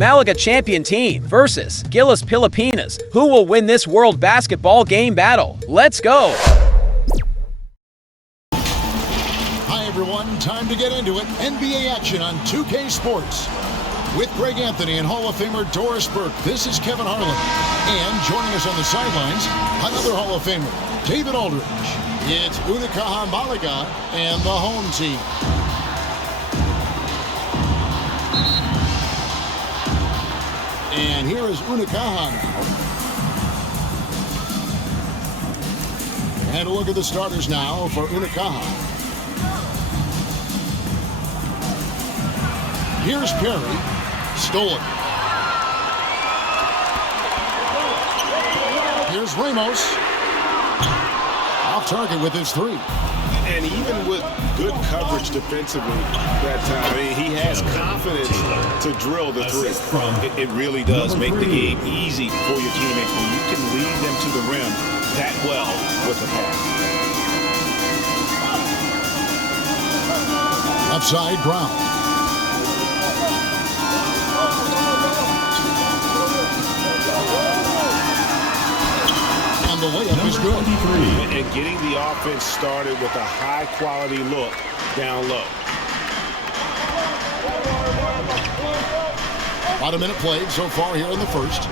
Malaga champion team versus GILAS Pilipinas. Who will win this World Basketball Game battle? Let's go! Hi everyone, time to get into it. NBA action on 2K Sports. With Greg Anthony and Hall of Famer Doris Burke, this is Kevin Harlan. And joining us on the sidelines, another Hall of Famer, David Aldridge. It's Unicaja Malaga and the home team. And here is Unicaja now. And a look at the starters now for Unicaja. Here's Perry. Stolen. Here's Ramos. Off target with his three. And even with good coverage defensively that time, I mean, he has confidence to drill the three. It really does make the game easy for your teammates when you can lead them to the rim that well with the pass. Upside Brown. The layup is good. And getting the offense started with a high-quality look down low. About a minute played so far here in the first.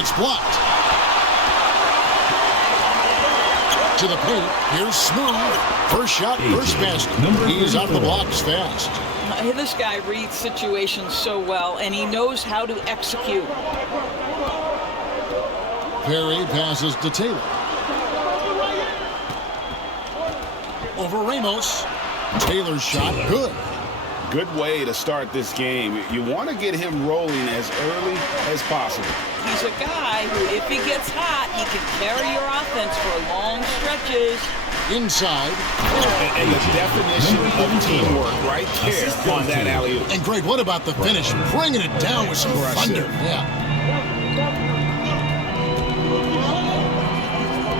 It's blocked. To the paint. Here's Smooth. First shot, first basket. He's out of the blocks fast. This guy reads situations so well, and he knows how to execute. Perry passes to Taylor. Over Ramos. Taylor's shot, good. Good way to start this game. You want to get him rolling as early as possible. He's a guy who, if he gets hot, he can carry your offense for long stretches. Inside. And the definition of teamwork right there on that alley-oop. And Greg, what about the finish? Bringing it down with some thunder. Yeah.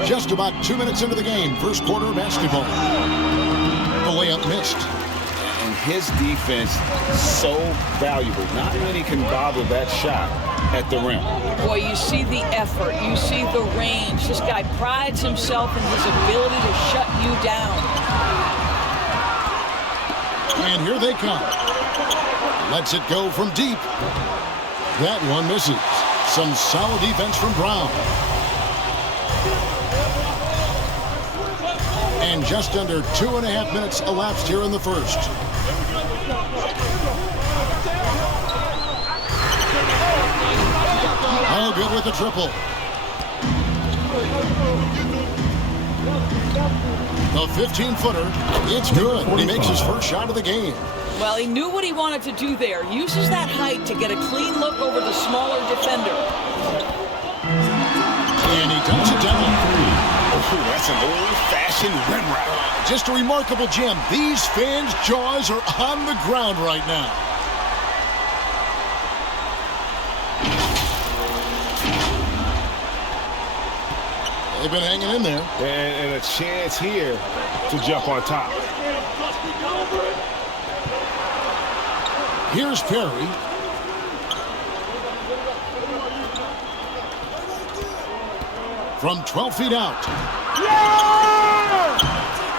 Just about 2 minutes into the game. First quarter of basketball. The layup missed. And his defense so valuable. Not many can bother that shot at the rim. Boy, you see the effort, you see the range. This guy prides himself in his ability to shut you down. And here they come. Lets it go from deep. That one misses. Some solid defense from Brown. And just under 2.5 minutes elapsed here in the first. All good with the triple. The 15-footer, it's good. He makes his first shot of the game. Well, he knew what he wanted to do there. Uses that height to get a clean look over the smaller defender. And he dumps it down. Ooh, that's an old-fashioned rim route. Just a remarkable gem. These fans' jaws are on the ground right now. They've been hanging in there. And a chance here to jump on top. Here's Perry. From 12 feet out.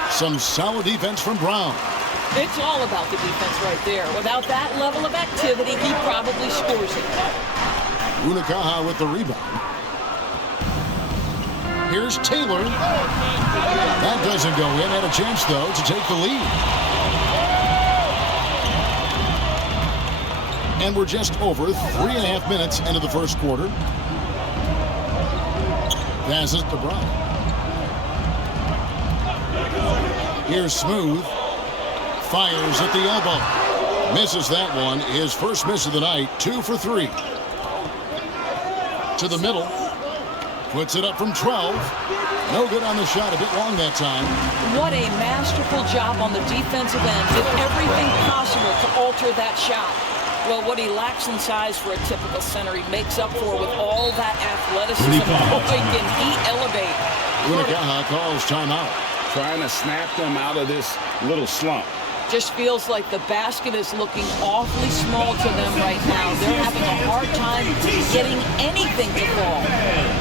Some solid defense from Brown. It's all about the defense right there. Without that level of activity, he probably scores it. Unicaja with the rebound. Here's Taylor. That doesn't go in. Had a chance, though, to take the lead. And we're just over 3.5 minutes into the first quarter. Passes to Brown. Here's Smooth. Fires at the elbow. Misses that one. His first miss of the night. 2 for 3. To the middle. Puts it up from 12. No good on the shot. A bit long that time. What a masterful job on the defensive end. Did everything possible to alter that shot. Well, what he lacks in size for a typical center, he makes up for with all that athleticism. Boy, can he elevate. Unicaja calls timeout. Trying to snap them out of this little slump. Just feels like the basket is looking awfully small to them right now. They're having a hard time getting anything to fall.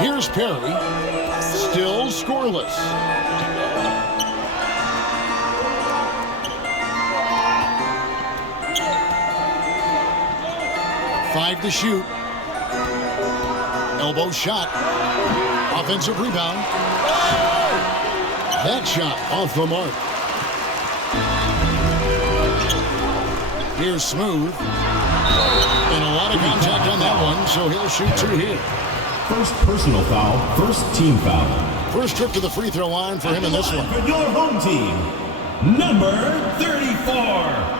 Here's Perry, still scoreless. Five to shoot. Elbow shot. Offensive rebound. That shot off the mark. Here's Smooth. And a lot of contact on that one, so he'll shoot two here. First personal foul, first team foul. First trip to the free throw line for him in this one. For your home team, number 34.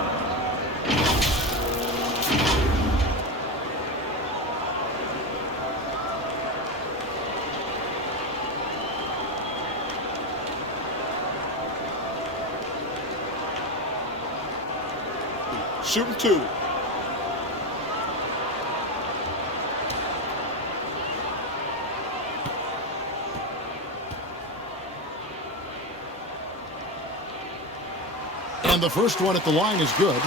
Shooting two. And the first one at the line is good.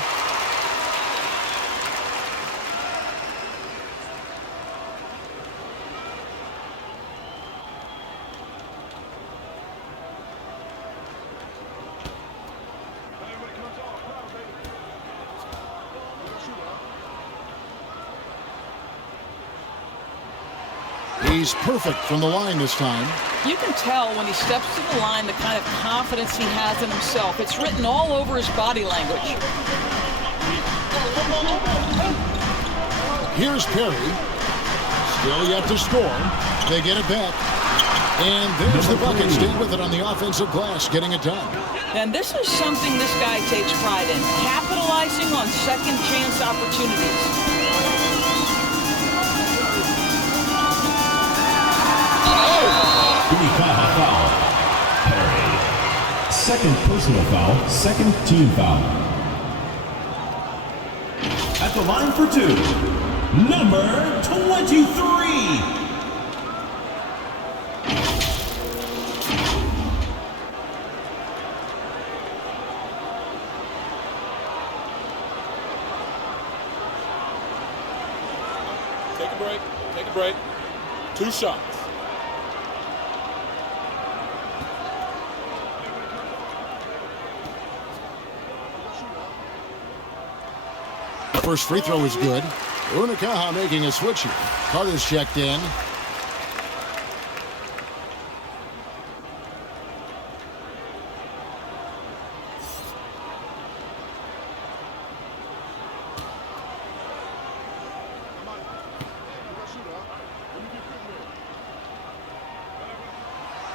He's perfect from the line this time. You can tell when he steps to the line the kind of confidence he has in himself. It's written all over his body language. Here's Perry. Still yet to score. They get it back. And there's the bucket. Stay with it on the offensive glass, getting it done. And this is something this guy takes pride in, capitalizing on second chance opportunities. Unicaja foul. Perry. Second personal foul, second team foul. At the line for two, number 23. Take a break. Take a break. Two shots. First free throw is good. Unicaja making a switch here. Carter's checked in.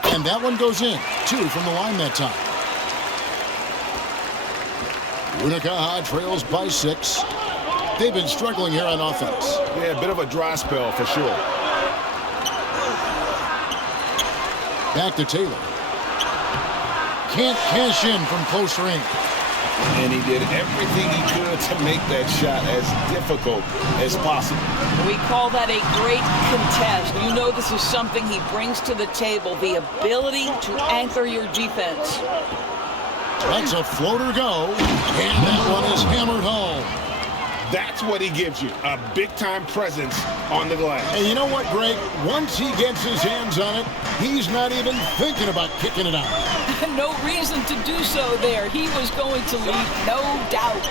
And that one goes in. Two from the line that time. Unicaja trails by 6. They've been struggling here on offense. Yeah, a bit of a dry spell for sure. Back to Taylor. Can't cash in from close range. and he did everything he could to make that shot as difficult as possible. We call that a great contest. You know this is something he brings to the table, the ability to anchor your defense. That's a floater go, and that one is hammered home. That's what he gives you, a big-time presence on the glass. And you know what, Greg? Once he gets his hands on it, he's not even thinking about kicking it out. No reason to do so there. He was going to leave, no doubt.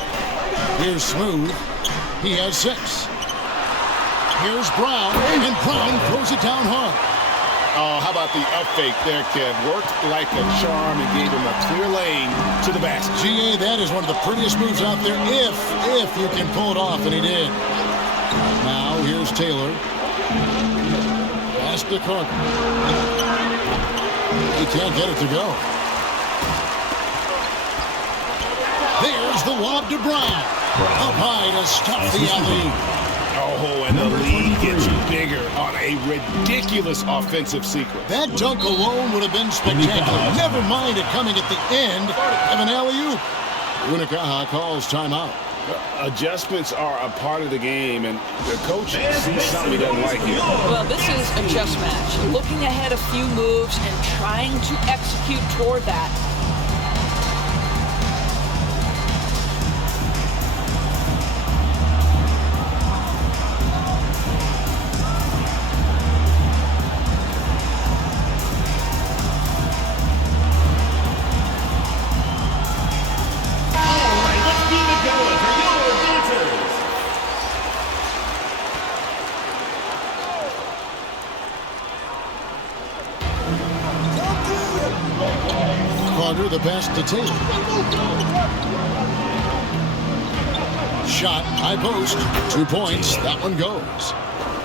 Here's Smooth. He has 6. Here's Brown, and Brown throws it down hard. Oh, how about the up fake there, Kev? Worked like a charm and gave him a clear lane to the basket. GA, that is one of the prettiest moves out there, if you can pull it off, and he did. Now, here's Taylor. Pass to Carter. He can't get it to go. There's the lob to Brown. Up high to stop the alley-oop. Oh, and the lead gets bigger on a ridiculous offensive sequence. That dunk alone would have been spectacular. Never mind it coming at the end of an alley-oop. Unicaja calls timeout. Adjustments are a part of the game, and the coach sees something he doesn't like here. Well, this is a chess match. Looking ahead a few moves and trying to execute toward that. The pass to Taylor. Shot, high post, 2 points. That one goes.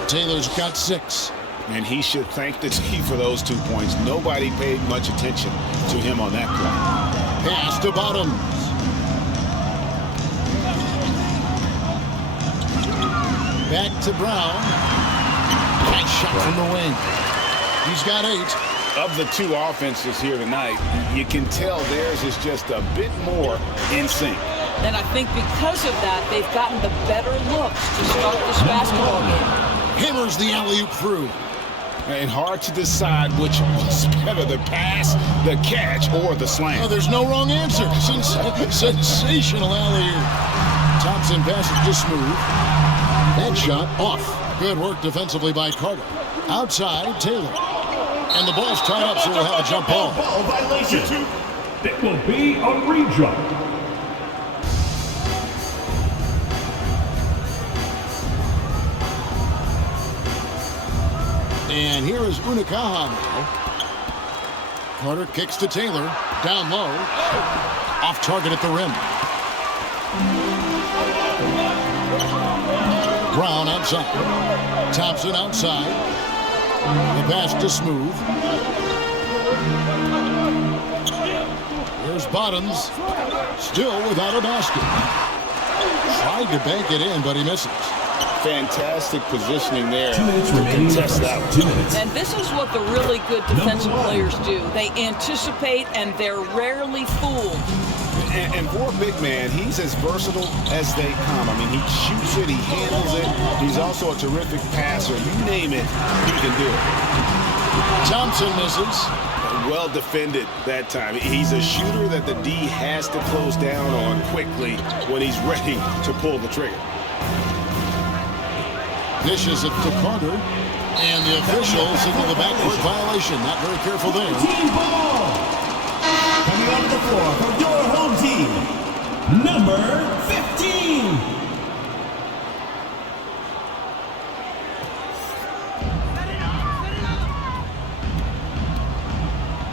Taylor's got 6. And he should thank the team for those 2 points. Nobody paid much attention to him on that play. Pass to Bottoms. Back to Brown. Nice shot from the wing. He's got 8. Of the 2 offenses here tonight, you can tell theirs is just a bit more in sync. And I think because of that, they've gotten the better looks to start this basketball game. Hammers the alley-oop through. And hard to decide which was better, the pass, the catch, or the slam. Oh, there's no wrong answer. Sensational alley-oop. Thompson passes to Smooth. That shot off. Good work defensively by Carter. Outside, Taylor. And the ball's tied up, so we'll have a jump ball. Ball violation. It will be a redraw. And here is Unicaja now. Carter kicks to Taylor. Down low. Off target at the rim. Brown outside. Thompson outside. The pass to Smooth. Here's Bottoms. Still without a basket. Tried to bank it in, but he misses. Fantastic positioning there to contest that one. And this is what the really good defensive players do. They anticipate, and they're rarely fooled. And for a big man, he's as versatile as they come. I mean, he shoots it, he handles it. He's also a terrific passer. You name it, he can do it. Thompson misses. Well defended that time. He's a shooter that the D has to close down on quickly when he's ready to pull the trigger. Dishes it to Carter. And the official signal the backcourt violation. Not very careful there. Team ball. Coming onto the floor for your home team, number 15.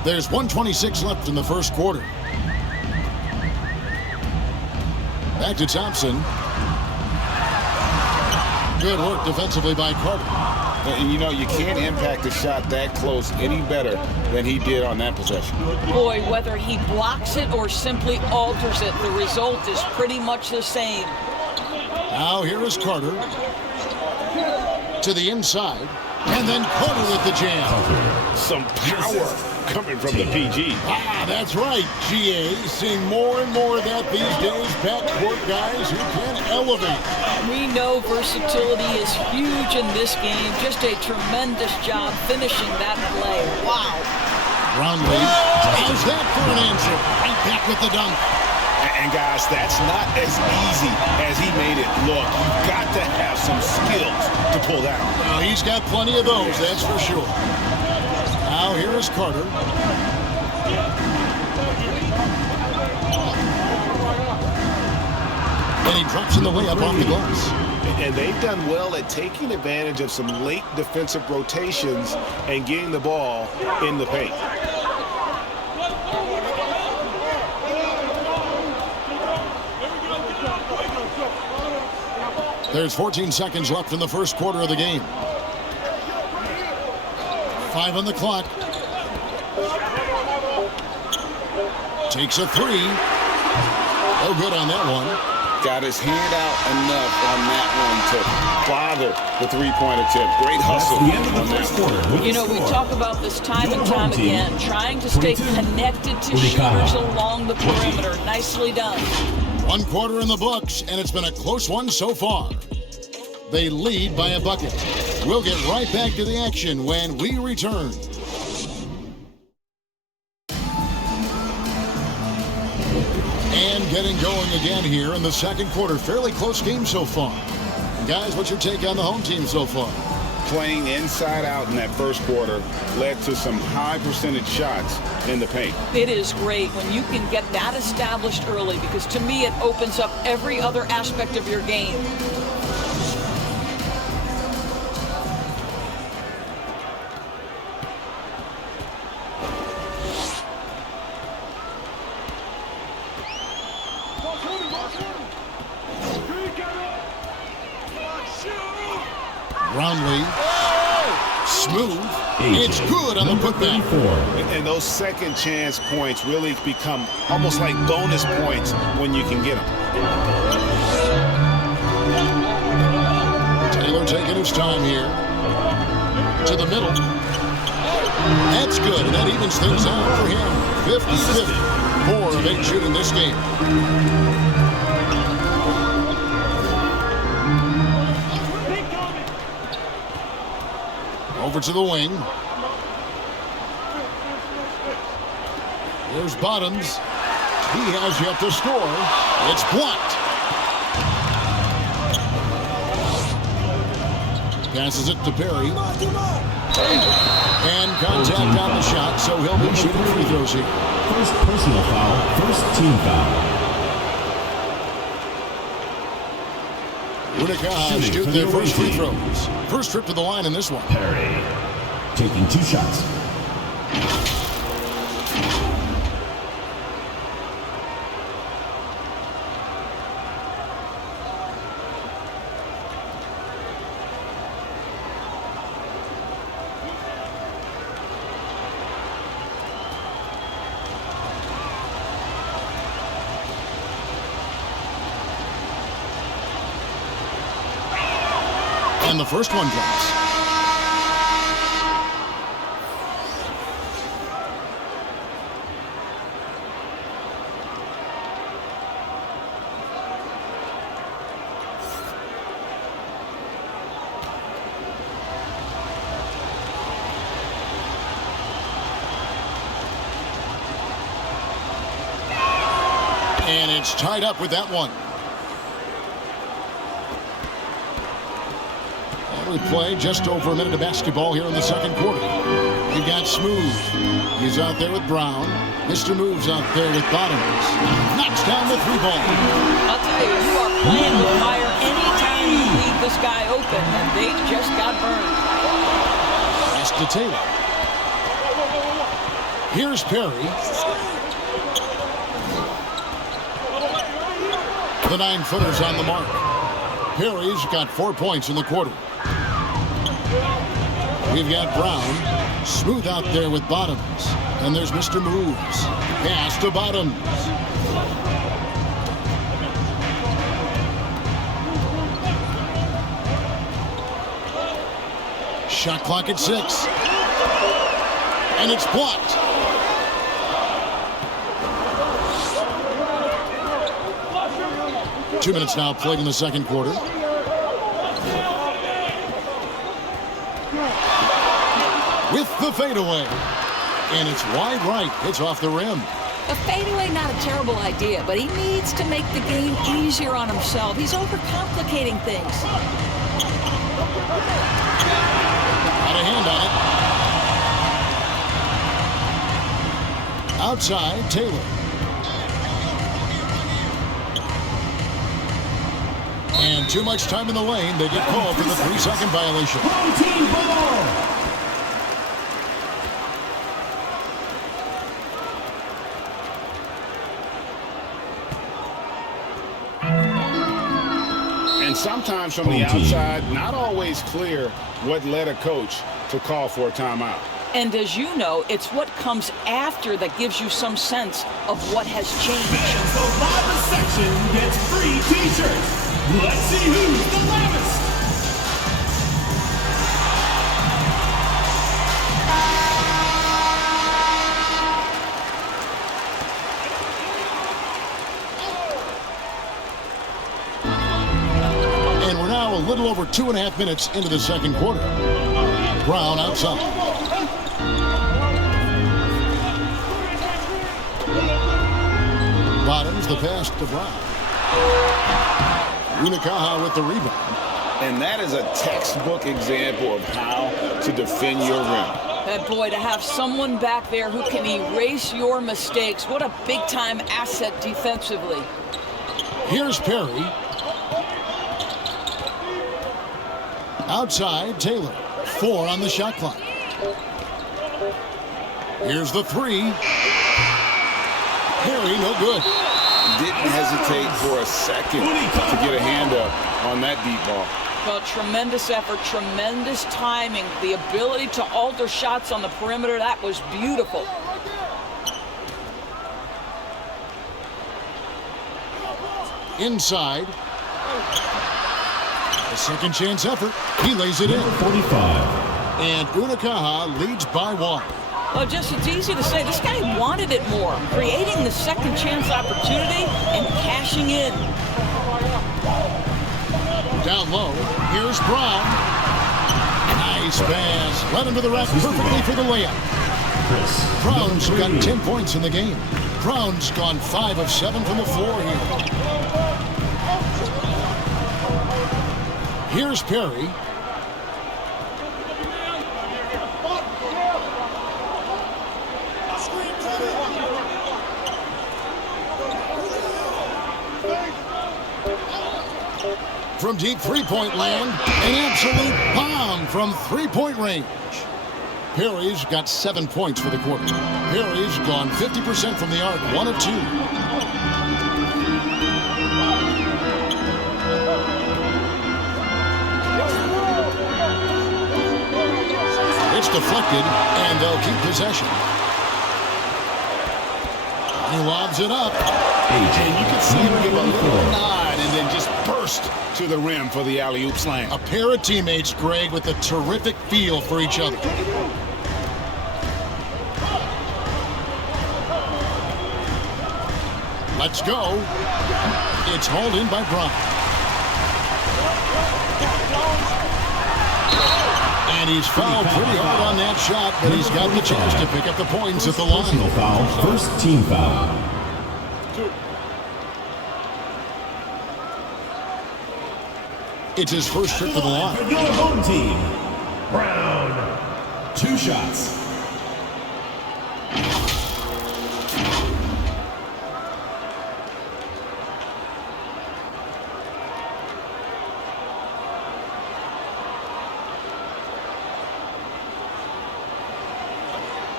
There's 1:26 left in the first quarter. Back to Thompson. Good work defensively by Carter. And you know, you can't impact a shot that close any better than he did on that possession. Boy, whether he blocks it or simply alters it, the result is pretty much the same. Now here is Carter. To the inside. And then Carter with the jam. Some power coming from the PG. That's right, GA. Seeing more and more of that these days. Backcourt guys who can elevate. We know versatility is huge in this game. Just a tremendous job finishing that play. Wow. Brownlee, how's that for an answer? Right back with the dunk. And guys, that's not as easy as he made it look. You've got to have some skills to pull that off. Well, he's got plenty of those, that's for sure. Now here is Carter. And he drops in the layup off the glass. And they've done well at taking advantage of some late defensive rotations and getting the ball in the paint. There's 14 seconds left in the first quarter of the game. 5 on the clock. Takes a three. No good on that one. Got his hand out enough on that one to bother the three-pointer tip. Great hustle. That's the end of the first quarter. You know, we talk about this time and time again, trying to stay connected to Unicaja. shooters along the perimeter. Nicely done. 1 quarter in the books, and it's been a close one so far. They lead by a bucket. We'll get right back to the action when we return. And getting going again here in the second quarter. Fairly close game so far. Guys, what's your take on the home team so far? Playing inside out in that first quarter led to some high percentage shots in the paint. It is great when you can get that established early, because to me it opens up every other aspect of your game. Brownlee, smooth, it's good on the putback. And those second chance points really become almost like bonus points when you can get them. Taylor taking his time here. To the middle. That's good, and that evens things out for him. 50-50. 4 of 8 shooting this game. Over to the wing. There's Bottoms. He has yet to score. It's blocked. Passes it to Perry. And contact on the shot, so he'll be shooting free throws here. First personal foul, first team foul. Unicaja shoot their first free throws. First trip to the line in this one. Perry taking 2 shots. And the first one drops. And it's tied up with that one. We play just over a minute of basketball here in the second quarter. We've got Smooth. He's out there with Brown. Mr. Moves out there with Bottoms. Knocks down the 3-ball. I'll tell you, you are playing with fire anytime you leave this guy open, and they just got burned. Pass to Taylor. Here's Perry. The 9-footer's on the mark. Perry's got 4 points in the quarter. We've got Brown. Smooth out there with Bottoms. And there's Mr. Moves. Pass to Bottoms. Shot clock at 6. And it's blocked. 2 minutes now played in the second quarter. With the fadeaway. And it's wide right. It's off the rim. A fadeaway, not a terrible idea, but he needs to make the game easier on himself. He's overcomplicating things. Got a hand on it. Outside, Taylor. And too much time in the lane. They get called for the 3-second violation. Home team ball. And sometimes from the outside, not always clear what led a coach to call for a timeout. And as you know, it's what comes after that gives you some sense of what has changed. The loudest section gets free t-shirts. Let's see who's the loudest. And we're now a little over 2.5 minutes into the second quarter. Brown outside. Bottoms the pass to Brown. Unicaja with the rebound. And that is a textbook example of how to defend your rim. And boy, to have someone back there who can erase your mistakes, what a big-time asset defensively. Here's Perry. Outside, Taylor. 4 on the shot clock. Here's the 3. Perry, no good. Didn't hesitate for a second to get a hand up on that deep ball. Well, tremendous effort, tremendous timing, the ability to alter shots on the perimeter. That was beautiful. Inside. A second chance effort. He lays it in. 45. And Unicaja leads by 1. Well, just it's easy to say this guy wanted it more, creating the second chance opportunity and cashing in. Down low, here's Brown. Nice pass. Led him to the rack perfectly for the layup. Brown's got 10 points in the game. Brown's gone 5 of 7 from the floor here. Here's Perry. From deep three-point land, an absolute bomb from three-point range. Perry's got 7 points for the quarter. Perry's gone 50% from the arc, 1 of 2. It's deflected, and they'll keep possession. He lobs it up. And you can see him give a little nod and then just burst to the rim for the alley-oop slam. A pair of teammates, Greg, with a terrific feel for each other. Let's go. It's hauled in by Brown. And he's fouled pretty hard on that shot, but he's got the chance to pick up the points at the line. Personal foul, first team foul. It's his first trip to the line. For your home team, Brown. 2 shots.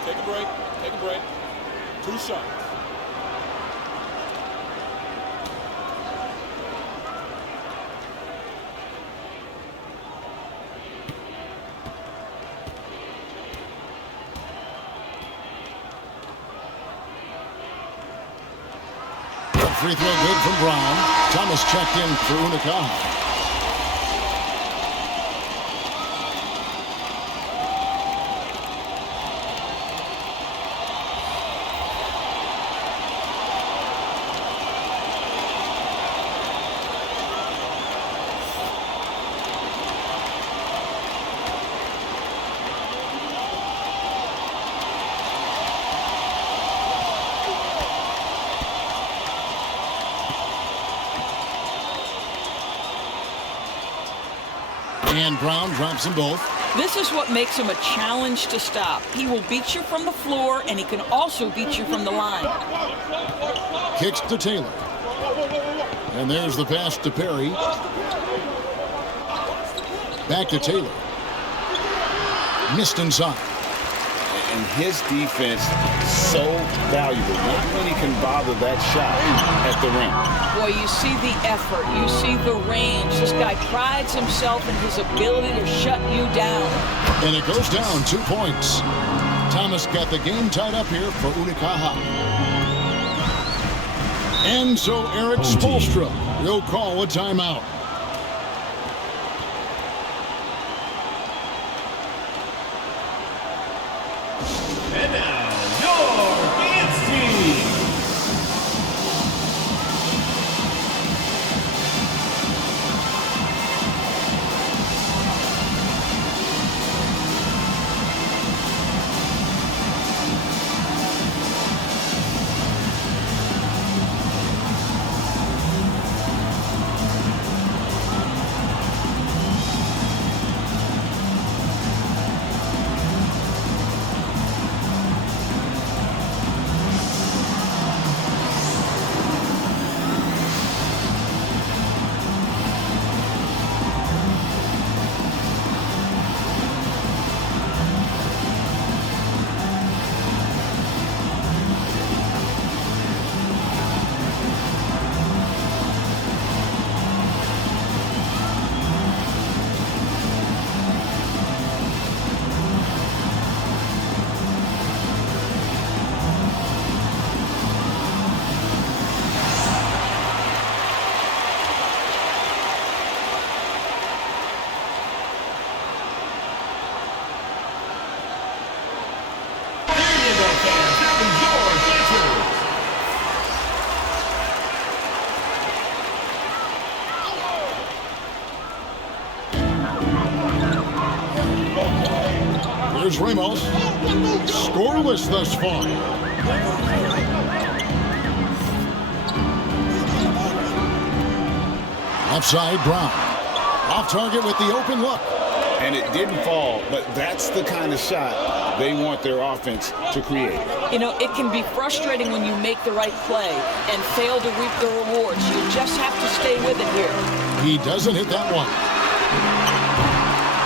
Take a break. Take a break. 2 shots. Free throw good from Brown. Thomas checked in for Unicaja. And Brown drops them both. This is what makes him a challenge to stop. He will beat you from the floor, and he can also beat you from the line. Kicks to Taylor. And there's the pass to Perry. Back to Taylor. Missed inside. And his defense so valuable. Not many can bother that shot at the rim. Boy, you see the effort. You see the range. This guy prides himself in his ability to shut you down. And it goes down 2 points. Thomas got the game tied up here for Unicaja. And so Eric Spoelstra will call a timeout. And now, your dance team. Here's Ramos. Scoreless thus far. Offside, Brown. Off target with the open look. And it didn't fall, but that's the kind of shot they want their offense to create. You know, it can be frustrating when you make the right play and fail to reap the rewards. You just have to stay with it here. He doesn't hit that one.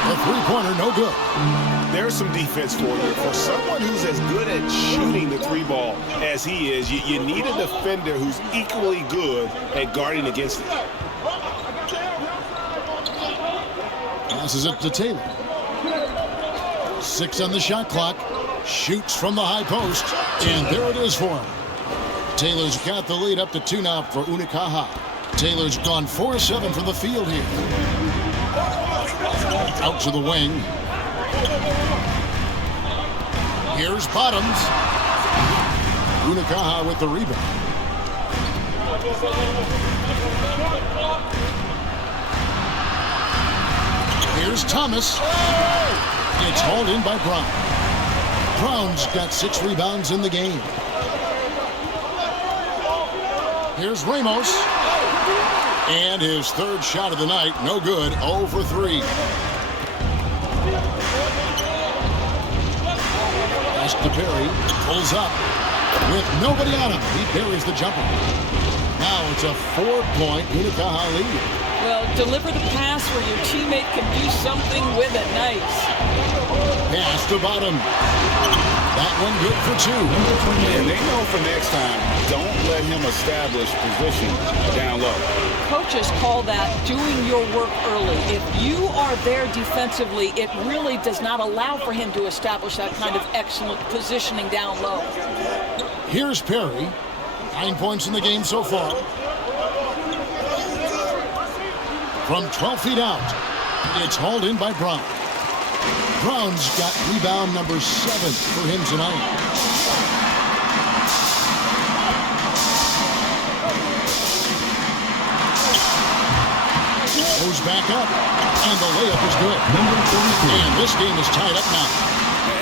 A three-pointer, no good. There's some defense for you. For someone who's as good at shooting the three ball as he is, you need a defender who's equally good at guarding against it. Passes it to Taylor. 6 on the shot clock. Shoots from the high post. And there it is for him. Taylor's got the lead up to 2 now for Unicaja. Taylor's gone 4-7 from the field here. Out to the wing. Here's Bottoms. Unicaja with the rebound. Here's Thomas. It's hauled in by Brown. Brown's got 6 rebounds in the game. Here's Ramos. And his third shot of the night, no good, 0 for 3. Pass to Perry, pulls up. With nobody on him, he buries the jumper. Now it's a 4-point Unicaja lead. Well, deliver the pass where your teammate can do something with it. Nice. Pass to Bottom. That one good for 2. And they know for next time, don't let him establish position down low. Coaches call that doing your work early. If you are there defensively, it really does not allow for him to establish that kind of excellent positioning down low. Here's Perry. 9 points in the game so far. From 12 feet out, it's hauled in by Brown. Brown's got rebound number 7 for him tonight. Goes back up, and the layup is good. And this game is tied up now.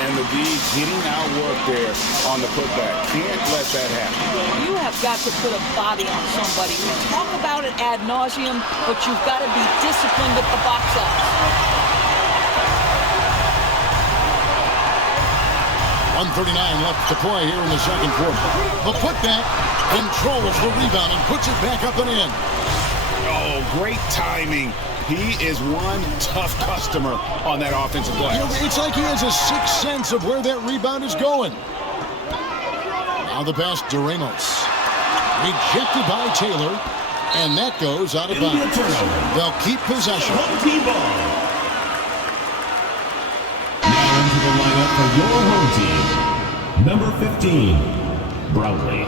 And the D getting outworked there on the putback. Can't let that happen. You have got to put a body on somebody. We talk about it ad nauseum, but you've got to be disciplined at the box office. 1:39 left to play here in the second quarter. The putback controls the rebound and puts it back up and in. Oh, great timing. He is one tough customer on that offensive glass. You know, it's like he has a sixth sense of where that rebound is going. Now the pass to Ramos. Rejected by Taylor, and that goes out of bounds. They'll keep possession. Now into the lineup for your home team. Number 15, Brownlee.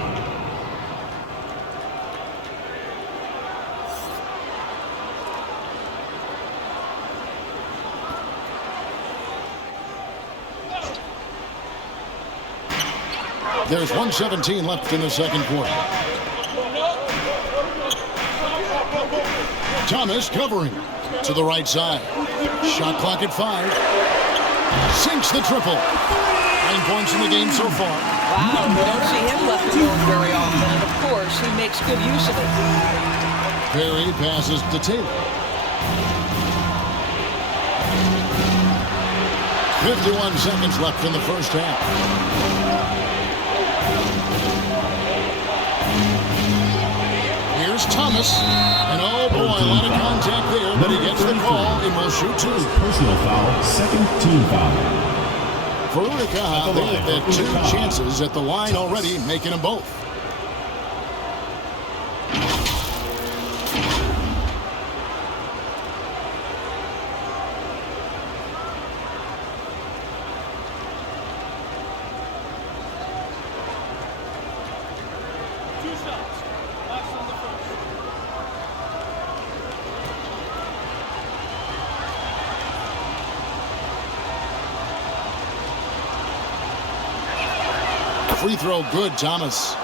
There's 1:17 left in the second quarter. Thomas covering to the right side. Shot clock at 5. Sinks the triple. 9 points in the game so far. Wow, we don't see him left alone very often, and of course, he makes good use of it. Perry passes to Taylor. 51 seconds left in the first half. Here's Thomas. And oh boy, a lot of contact there, but he gets the call and will shoot 2. Personal foul, second team foul. For Unicaja, they have had 2 chances at the line already, making them both. Free throw good, Thomas.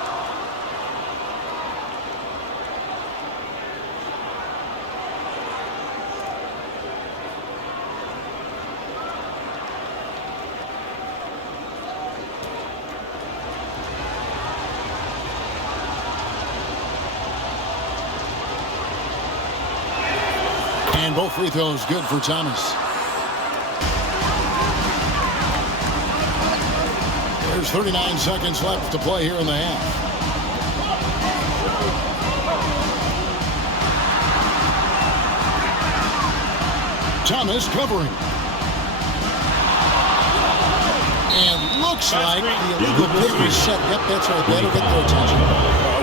And both free throws good for Thomas. There's 39 seconds left to play here in the half. Thomas covering. And looks like the illegal pick is set. Yep, that's right. That'll get their attention.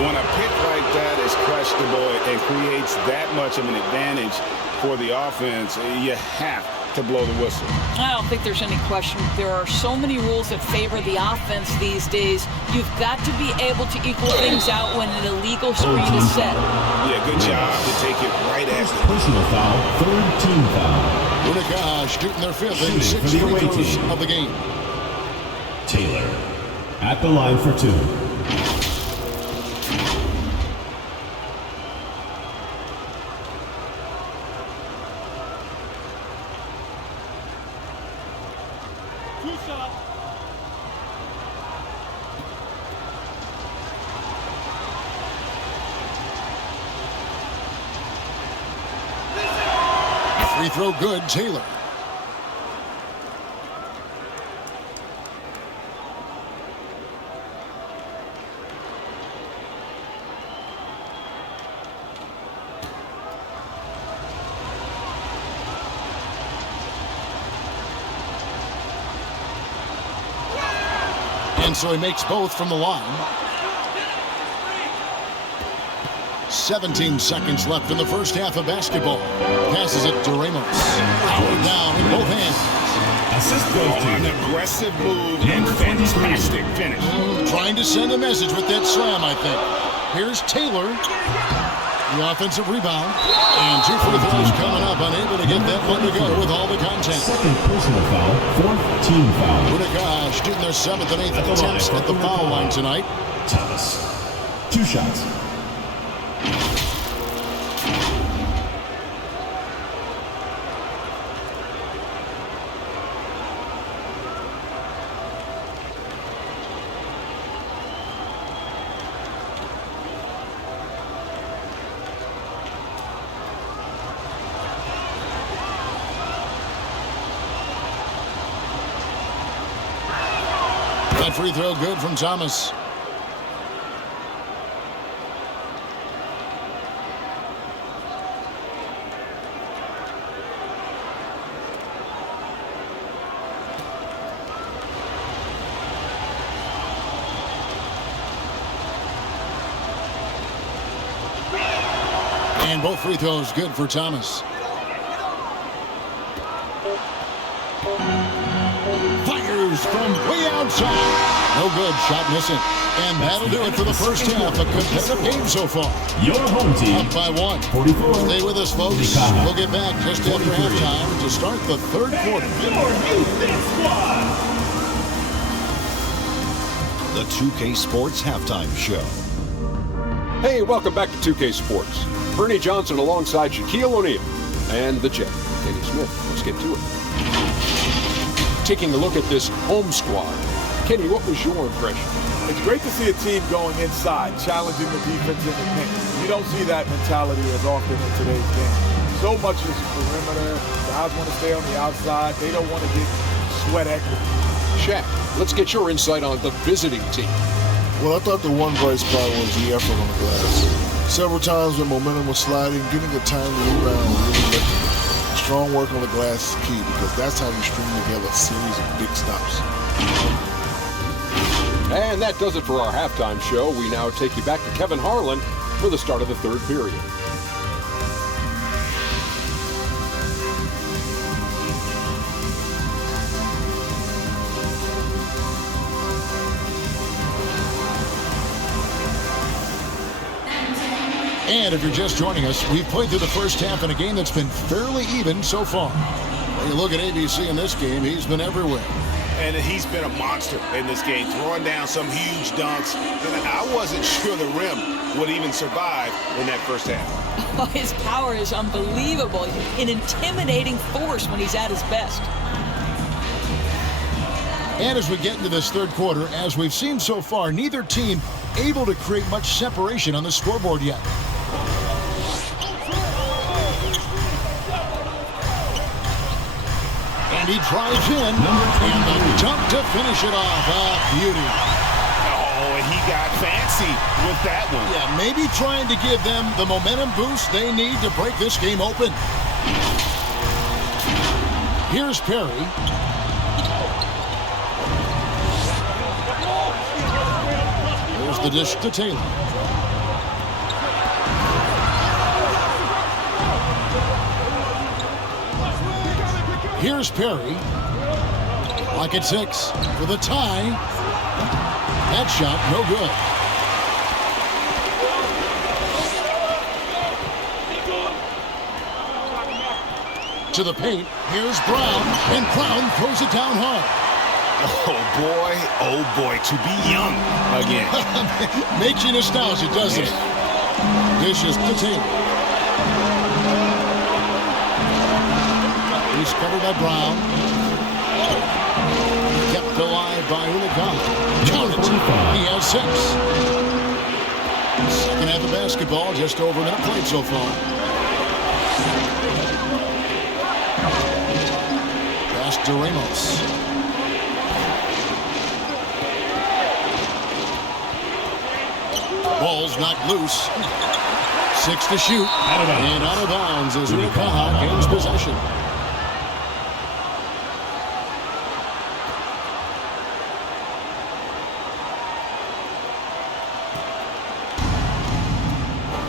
When a pick like that is questionable and creates that much of an advantage for the offense, you have to blow the whistle. I don't think there's any question. There are so many rules that favor the offense these days. You've got to be able to equal things out when an illegal screen is set. Yeah, good job to take it right after. Personal foul, third team foul. Unicaja shooting their 5th and 6th free throws of the game. Taylor at the line for 2. Free throw good, Taylor. And so he makes both from the line. 17 seconds left in the first half of basketball. Passes it to Ramos. Powered down in both hands. Assist goes to An aggressive move and fantastic finish. Trying to send a message with that slam, I think. Here's Taylor. The offensive rebound. And 2 free throws coming up. Unable to get that one to go with all the contact. second personal foul, fourth team foul. Unicaja shooting their 7th and 8th attempts at the foul line tonight. Thomas, 2 shots. That free throw good from Thomas. And both free throws good for Thomas. Fires from way outside. No good. Shot missing. And that'll do it for the first half. A competitive game so far. Your home team. Up by 1. 44. Stay with us, folks. Unicaja. We'll get back just after 43. halftime to start the third quarter. Your youth squad. The 2K Sports Halftime Show. Hey, welcome back to 2K Sports. Bernie Johnson alongside Shaquille O'Neal and the Jet, Kenny Smith. Let's get to it. Taking a look at this home squad. Kenny, what was your impression? It's great to see a team going inside, challenging the defense in the paint. You don't see that mentality as often in today's game. So much is perimeter. Guys want to stay on the outside. They don't want to get sweat equity. Shaq, let's get your insight on the visiting team. Well, I thought the one bright spot was the effort on the glass. Several times when momentum was sliding, getting a timely rebound really lifted it. Strong work on the glass is key because that's how you string together a series of big stops. And that does it for our halftime show. We now take you back to Kevin Harlan for the start of the third period. And if you're just joining us, we've played through the first half in a game that's been fairly even so far. When you look at ABC in this game, he's been everywhere. And he's been a monster in this game, throwing down some huge dunks. And I wasn't sure the rim would even survive in that first half. Oh, his power is unbelievable. An intimidating force when he's at his best. And as we get into this third quarter, as we've seen so far, neither team able to create much separation on the scoreboard yet. And he drives in, and the dunk to finish it off. Beauty. Oh, and he got fancy with that one. Yeah, maybe trying to give them the momentum boost they need to break this game open. Here's Perry. There's the dish to Taylor. Here's Perry. Lock at 6 for the tie. That shot, no good. To the paint. Here's Brown. And Brown throws it down hard. Oh boy, to be young again. Makes you nostalgic, doesn't it? Dishes to Taylor. He's covered by Brown. Kept alive by Unicaja. Count it. He has 6. Second half of basketball, just over a minute played so far. Pass to Ramos. Ball's knocked loose. 6 to shoot. And out of bounds as Unicaja gains possession.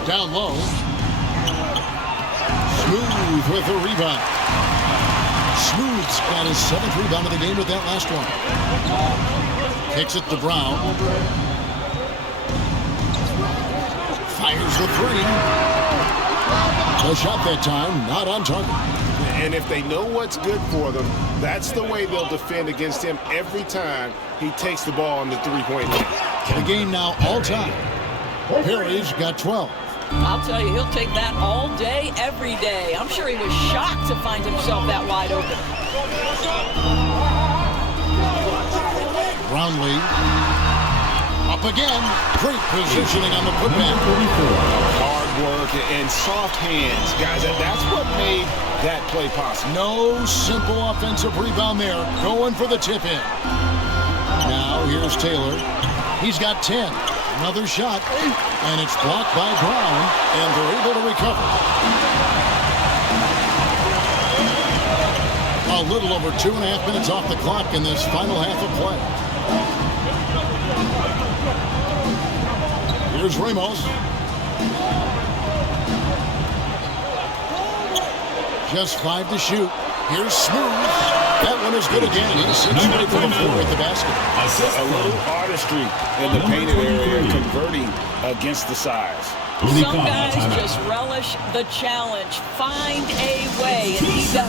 Down low. Smooth with the rebound. Smooth's got his 7th rebound of the game with that last one. Kicks it to Brown. Fires the 3. The shot that time, not on target. And if they know what's good for them, that's the way they'll defend against him every time he takes the ball on the three-point line. The game now all time. Perry's got 12. I'll tell you, he'll take that all day, every day. I'm sure he was shocked to find himself that wide open. Brownlee. Up again. Great positioning on the putback. Hard work and soft hands. Guys, that's what made that play possible. No simple offensive rebound there. Going for the tip in. Now here's Taylor. He's got 10. Another shot, and it's blocked by Brown, and they're able to recover. A little over 2.5 minutes off the clock in this final half of play. Here's Ramos. Just 5 to shoot. Here's Smooth. That one is good again. He's 6 away from the floor at the basket. A little artistry in the painted area, converting against the size. Some guys just relish the challenge. Find a way, and he does.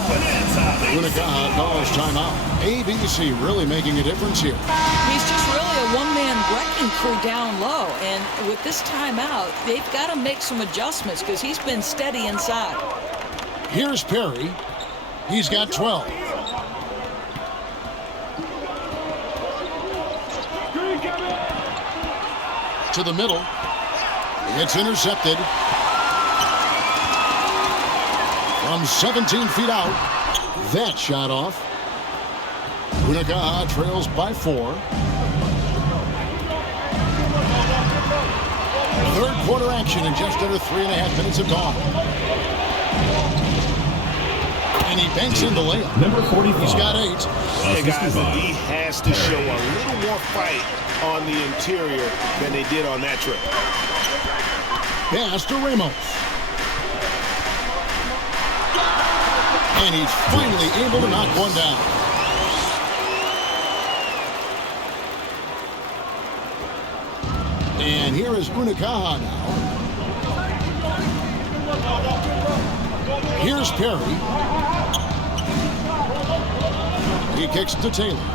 Unicaja calls timeout. ABC really making a difference here. He's just really a one-man wrecking crew down low, and with this timeout, they've got to make some adjustments because he's been steady inside. Here's Perry. He's got 12. To the middle. It's intercepted. From 17 feet out. That shot off. Unicaja trails by 4. Third quarter action in just under 3.5 minutes of time. And he banks in the layup. Number 45. He's got 8. Hey guys, the D has to show a little more fight on the interior than they did on that trip. Pass to Ramos. And he's finally able to knock one down. And here is Unicaja now. Here's Perry. He kicks to Taylor.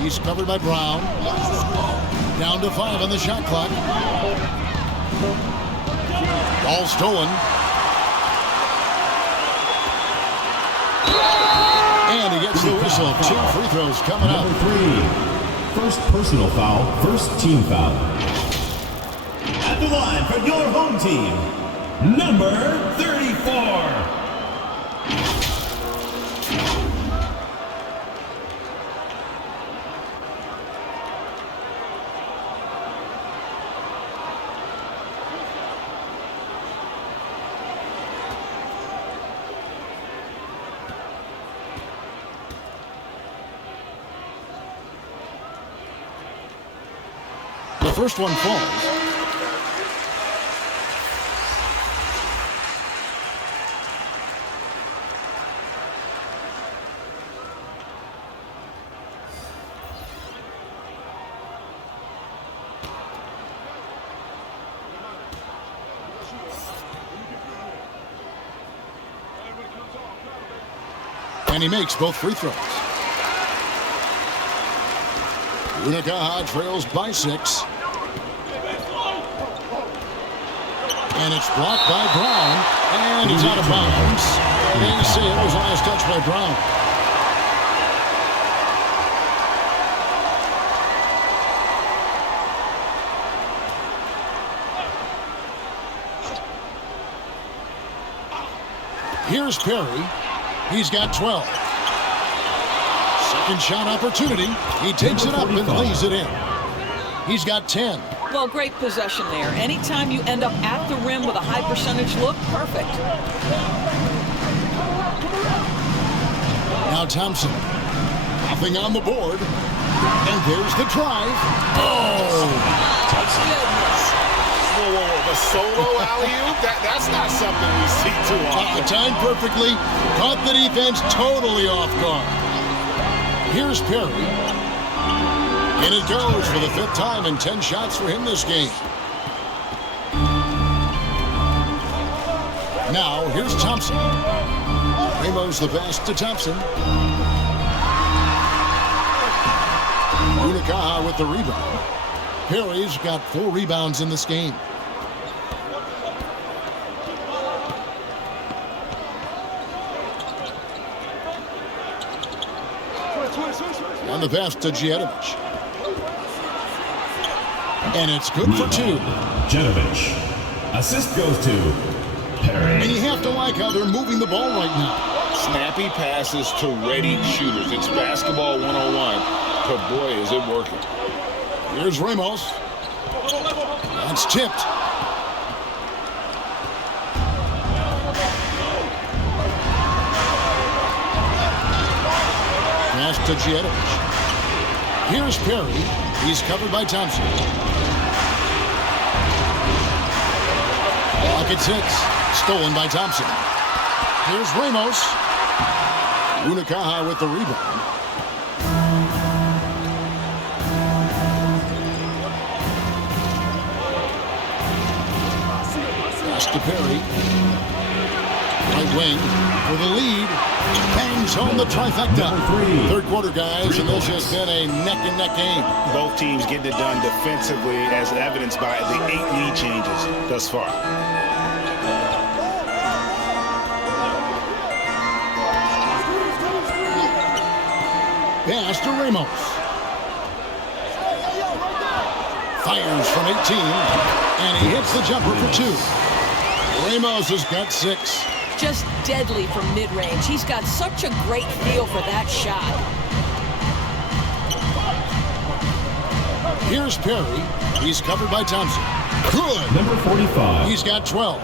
He's covered by Brown. Down to 5 on the shot clock. Ball stolen. And he gets the whistle. 2 free throws coming up. Number 3. First personal foul, first team foul. At the line for your home team, number 34. The first one falls. And he makes both free throws. Unicaja trails by 6. And it's blocked by Brown. And he's out of bounds. They say it was last touch by Brown. Here's Perry. He's got 12. Second shot opportunity. He takes it up and lays it in. He's got 10. Well, great possession there. Anytime you end up at the rim with a high percentage look, perfect. Now Thompson. Nothing on the board. And there's the drive. Oh! Goodness. Whoa. The solo alley-oop? That's not something we see too often. Timed perfectly. Caught the defense totally off guard. Here's Perry. And it goes for the 5th time and 10 shots for him this game. Now, here's Thompson. Ramos the pass to Thompson. Unicaja with the rebound. Perry's got 4 rebounds in this game. And the pass to Ginebra. And it's good for 2. Ginebra. Assist goes to Perry. And you have to like how they're moving the ball right now. Snappy passes to ready shooters. It's basketball 101, but boy, is it working. Here's Ramos. That's tipped. Pass to Ginebra. Here's Perry. He's covered by Thompson. Pocket 6. Stolen by Thompson. Here's Ramos. Unicaja with the rebound. Pass to Perry. Right wing for the lead. Bangs home the trifecta. Third quarter, guys, and this has been a neck-and-neck game. Both teams getting it done defensively, as evidenced by the 8 lead changes thus far. Pass to Ramos. Fires from 18, and he hits the jumper for 2. Ramos has got 6. Just deadly from mid-range. He's got such a great feel for that shot. Here's Perry. He's covered by Thompson. Good. Number 45. He's got 12.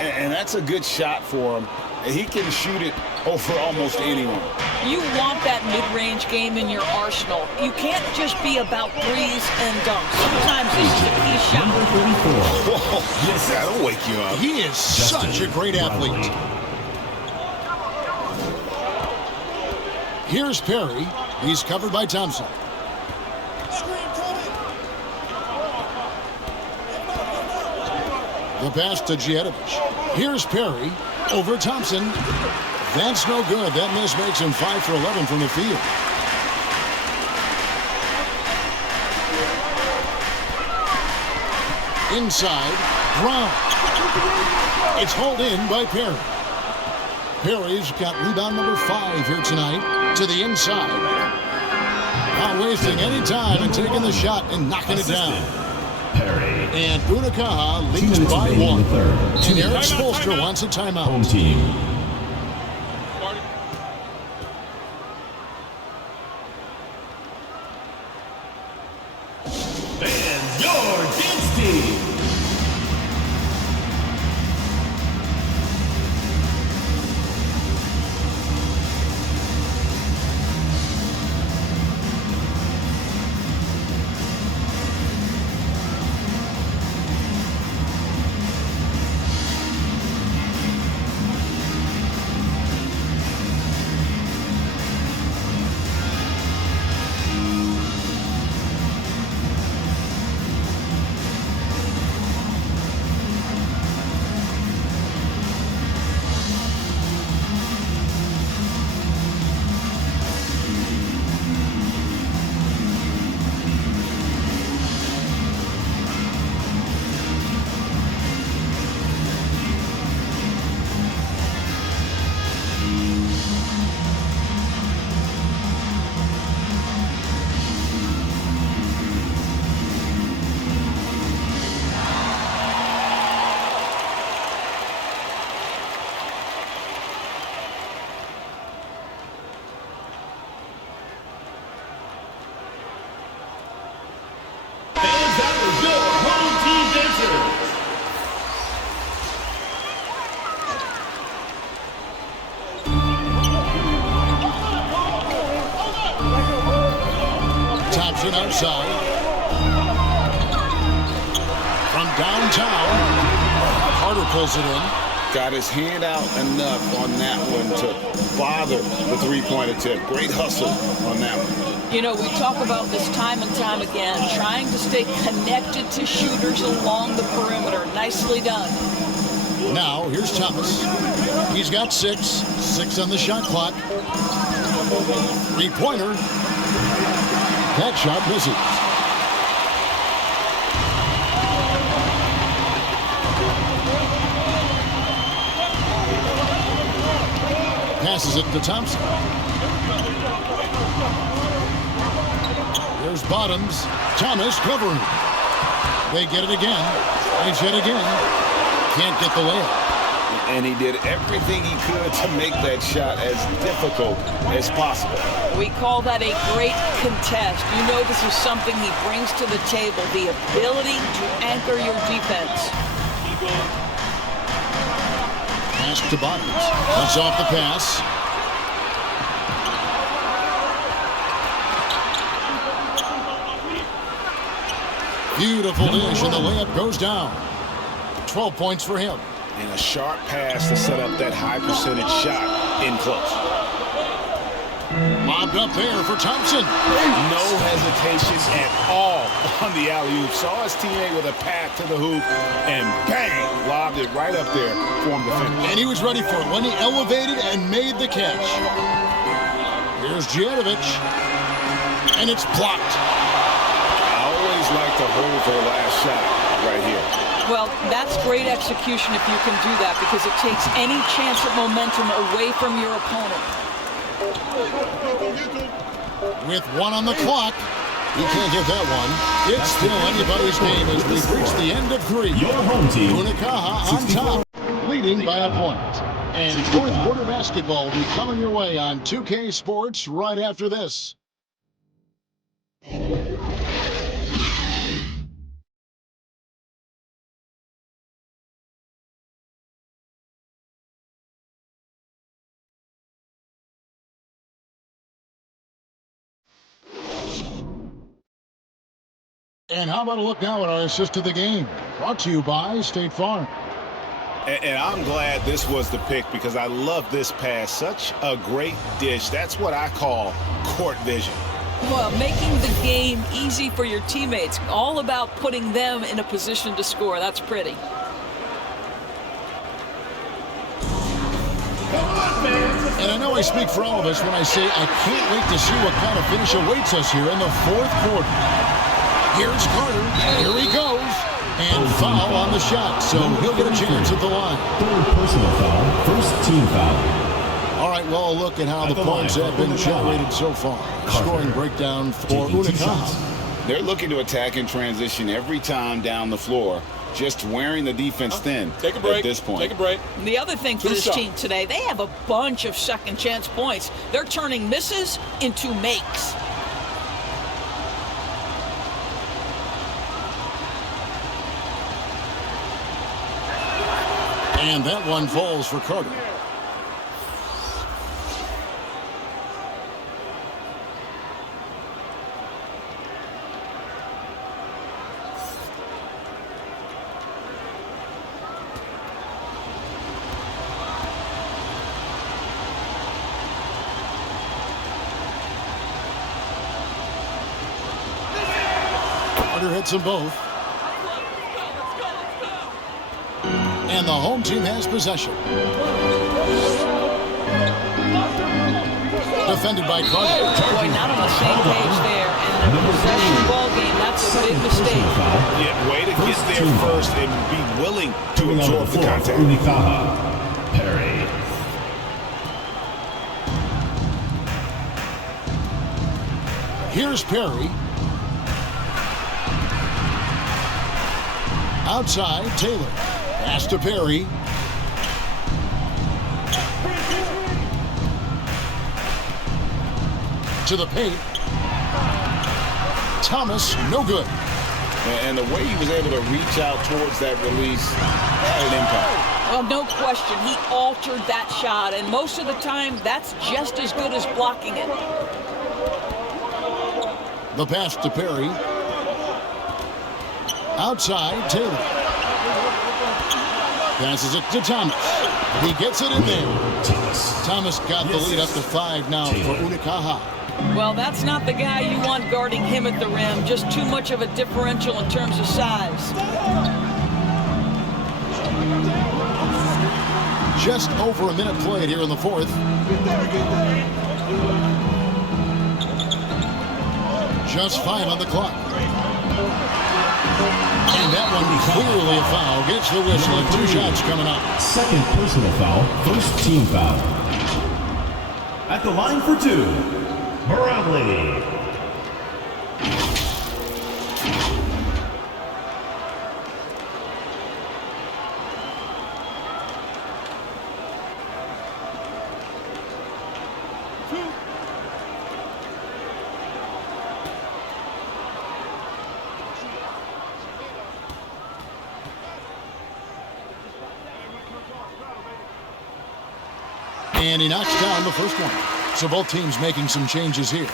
And that's a good shot for him. He can shoot it over almost anyone. You want that mid-range game in your arsenal. You can't just be about threes and dunks. Sometimes this is a key shot. Number 34. Whoa, yes, that'll wake you up. He is such a great athlete. Here's Perry. He's covered by Thompson. The pass to Ginebra. Here's Perry over Thompson. That's no good. That miss makes him 5 for 11 from the field. Inside, Brown. It's hauled in by Perry. Perry's got rebound number 5 here tonight to the inside. Not wasting any time and taking the shot and knocking it down. Perry. And Unicaja leads by 1. And Eric Spoelstra wants a timeout. Home team. And your dance team. Thompson outside. From downtown, Carter pulls it in. Got his hand out enough on that one to bother the three-point attempt. Great hustle on that one. You know, we talk about this time and time again, trying to stay connected to shooters along the perimeter. Nicely done. Now, here's Thomas. He's got 6 on the shot clock. Three-pointer. That shot misses. Passes it to Thompson. There's Bottoms. Thomas covering. They get it again. Tries yet again. Can't get the layup. and he did everything he could to make that shot as difficult as possible. We call that a great contest. You know this is something he brings to the table, the ability to anchor your defense. Pass to Buttons. Cuts off the pass. Beautiful dish, and the layup goes down. 12 points for him. And a sharp pass to set up that high percentage shot in close. Lobbed up there for Thompson. No hesitation at all on the alley-oop. Saw his teammate with a path to the hoop, and bang, lobbed it right up there for him to finish. And he was ready for it when he elevated and made the catch. Here's Ginebra, and it's blocked. I always like to hold for the last shot right here. Well, that's great execution if you can do that, because it takes any chance at momentum away from your opponent. With one on the clock, he can't get that one. It's still anybody's game as we've reached the end of 3. Your home team. Unicaja on top, leading by a point. And fourth quarter basketball will be coming your way on 2K Sports right after this. And how about a look now at our assist of the game? Brought to you by State Farm. And I'm glad this was the pick, because I love this pass. Such a great dish. That's what I call court vision. Well, making the game easy for your teammates. All about putting them in a position to score. That's pretty. And I know I speak for all of us when I say I can't wait to see what kind of finish awaits us here in the fourth quarter. Here's Carter. Here he goes. And foul on the shot, so he'll get a chance at the line. Third personal foul, first team foul. All right, well, look at how the points have been generated so far. Scoring breakdown for Unicaja. They're looking to attack in transition every time down the floor, just wearing the defense thin at this point. Take a break. And the other thing for this team today, they have a bunch of second chance points. They're turning misses into makes. And that one falls for Carter. Carter hits them both. And the home team has possession. Defended by Carter. Boy, not on the same page there. And the possession ball game, that's a big mistake. Yeah, way to get there first and be willing to absorb the contact. Unicaja, Perry. Here's Perry. Outside, Taylor. Pass to Perry. To the paint. Thomas, no good. And the way he was able to reach out towards that release had an impact. Well, no question, he altered that shot, and most of the time, that's just as good as blocking it. The pass to Perry. Outside, Taylor. Passes it to Thomas. He gets it in there. Thomas got the lead up to 5 now for Unicaja. Well, that's not the guy you want guarding him at the rim. Just too much of a differential in terms of size. Just over a minute played here in the fourth. Just 5 on the clock. And that one clearly a foul. Gets the whistle and 2 shots coming up. Second personal foul, first team foul. At the line for 2, Barangay. And he knocks down the first one. So both teams making some changes here.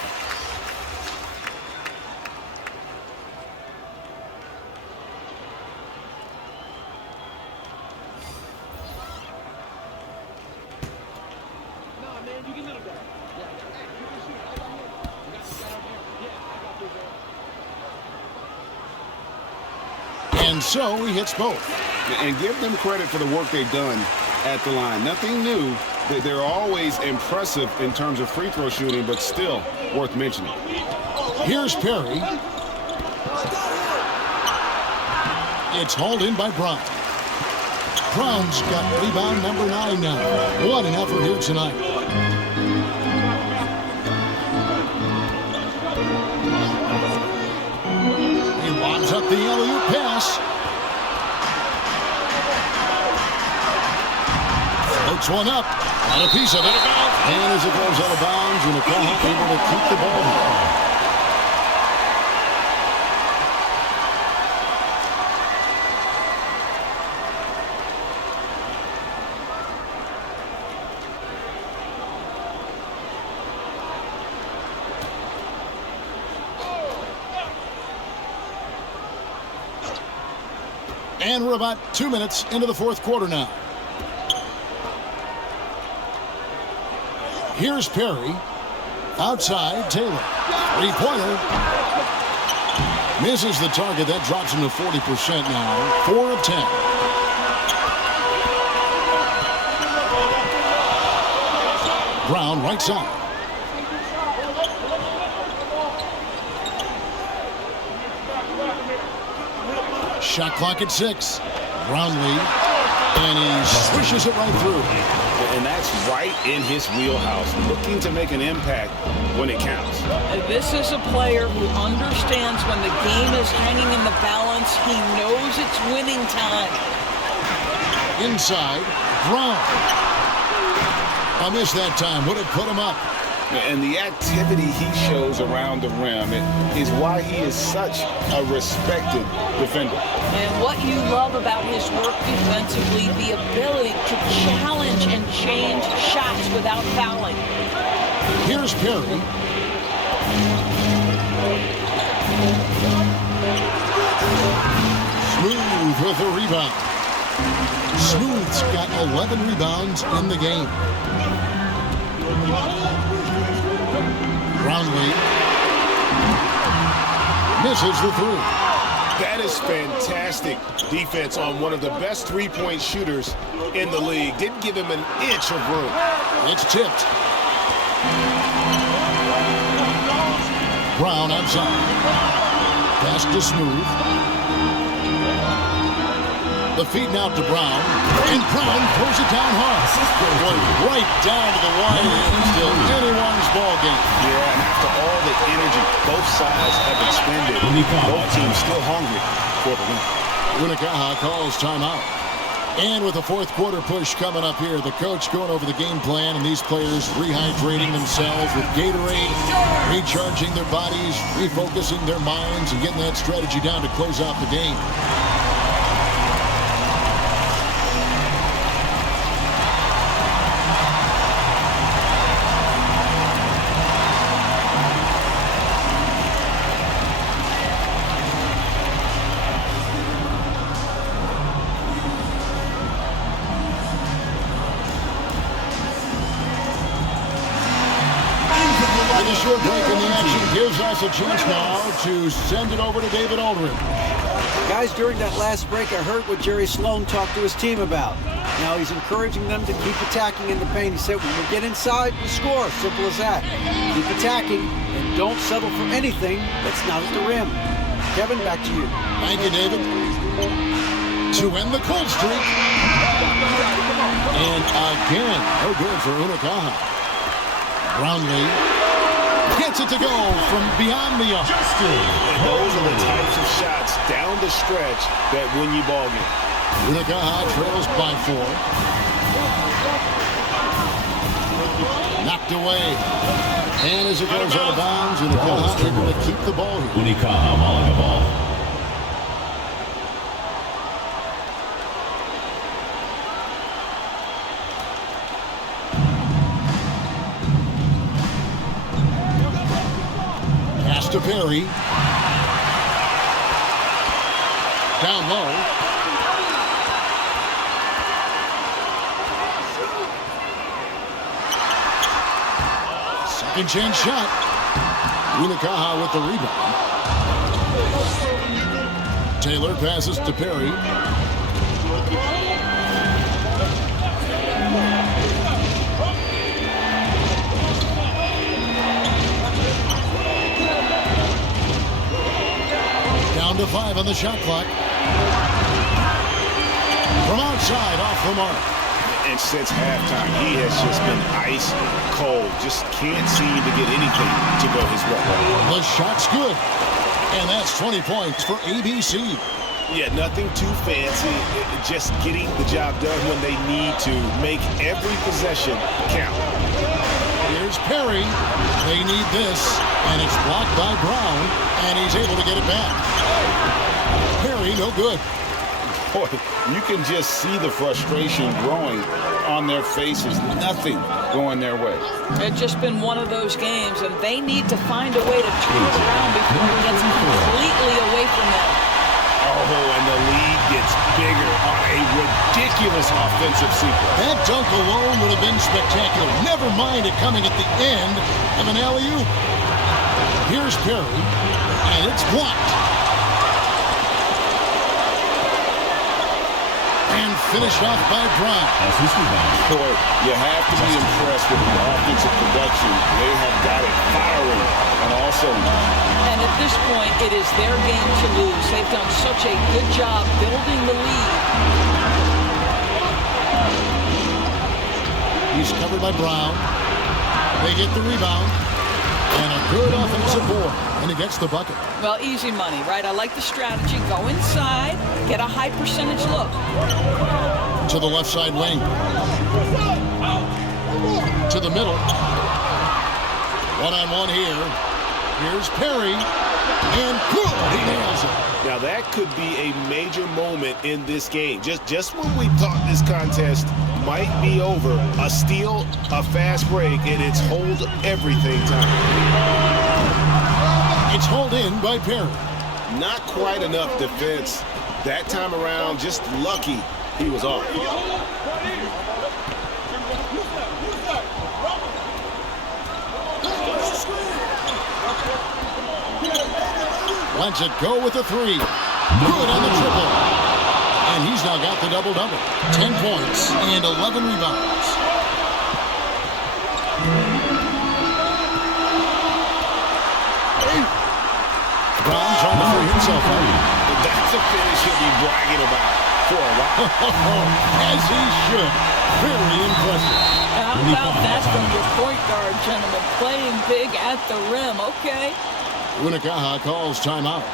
And so he hits both. And give them credit for the work they've done at the line. Nothing new. They're always impressive in terms of free throw shooting, but still worth mentioning. Here's Perry. It's hauled in by Brown. Brown's got rebound number 9 now. What an effort here tonight. He lobs up the alley-oop pass. Floats one up. Got a piece of it. And as it goes out of bounds, Unicaja able to keep the ball here. And we're about 2 minutes into the fourth quarter now. Here's Perry. Outside, Taylor. Three-pointer. Misses the target. That drops him to 40% now. 4 of 10. Brown right side. Shot clock at 6. Brownlee. And he swishes it right through. And that's right in his wheelhouse, looking to make an impact when it counts. This is a player who understands when the game is hanging in the balance. He knows it's winning time. Inside, Brown. A miss that time. Would have put him up. And the activity he shows around the rim is why he is such a respected defender. And what you love about his work defensively, the ability to challenge and change shots without fouling. Here's Perry. Smooth with a rebound. Smooth's got 11 rebounds in the game. Brownlee misses the three. That is fantastic defense on one of the best three-point shooters in the league. Didn't give him an inch of room. It's tipped. Brown outside. Pass to Smooth. The feed now to Brown. And Brown throws it down hard. Going right down to the wire. Still anyone's ball game. Yeah, and after all the energy both sides have expended, both teams still hungry for the win. Unicaja calls timeout. And with the fourth quarter push coming up here, the coach going over the game plan, and these players rehydrating themselves with Gatorade, recharging their bodies, refocusing their minds, and getting that strategy down to close out the game. A short break in the action gives us a chance now to send it over to David Aldridge. Guys, during that last break, I heard what Jerry Sloan talked to his team about. Now he's encouraging them to keep attacking in the paint. He said, when we get inside, we score. Simple as that. Keep attacking and don't settle for anything that's not at the rim. Kevin, back to you. Thank you, David. To end the cold streak. And again, no good for Unicaja. Brownlee gets it to go from beyond the arc. And those are the types of shots down the stretch that win you ball game. Unicaja trails by 4. Knocked away. And as it goes out of bounds, Unicaja able to keep the ball here. Unicaja, Malaga ball. Perry. Down low. Second chance shot. Unicaja with the rebound. Taylor passes to Perry. Down to 5 on the shot clock. From outside, off the mark. And since halftime, he has just been ice cold. Just can't seem to get anything to go his way. The shot's good. And that's 20 points for ABC. Yeah, nothing too fancy. Just getting the job done when they need to. Make every possession count. Here's Perry. They need this. And it's blocked by Brown. And he's able to get it back. Perry, no good. Boy, you can just see the frustration growing on their faces. Nothing going their way. It's just been one of those games, and they need to find a way to turn it around before it gets completely away from them. Oh, and the lead gets bigger on a ridiculous offensive sequence. That dunk alone would have been spectacular. Never mind it coming at the end of an alley-oop. Here's Perry, and it's blocked. And finished off by Brown. Boy, you have to be impressed with the offensive production. They have got it firing on all cylinders. And at this point, it is their game to lose. They've done such a good job building the lead. He's covered by Brown. They get the rebound. And a good offensive board. And he gets the bucket. Well, easy money, right? I like the strategy. Go inside, get a high percentage look. To the left side wing. To the middle. One-on-one here. Here's Perry. And good. He nails it. Now, that could be a major moment in this game. Just when we thought this contest might be over, a steal, a fast break, and it's hold everything time. It's hauled in by Perry. Not quite enough defense that time around. Just lucky he was off. Lets it go with a 3. Good on the triple. And he's now got the double-double. 10 points and 11 rebounds. Brown trying to free himself out. That's a finish he'll be bragging about for a while. As he should. Very impressive. How about that from your point guard, gentlemen? Playing big at the rim. Okay. Unicaja calls timeout.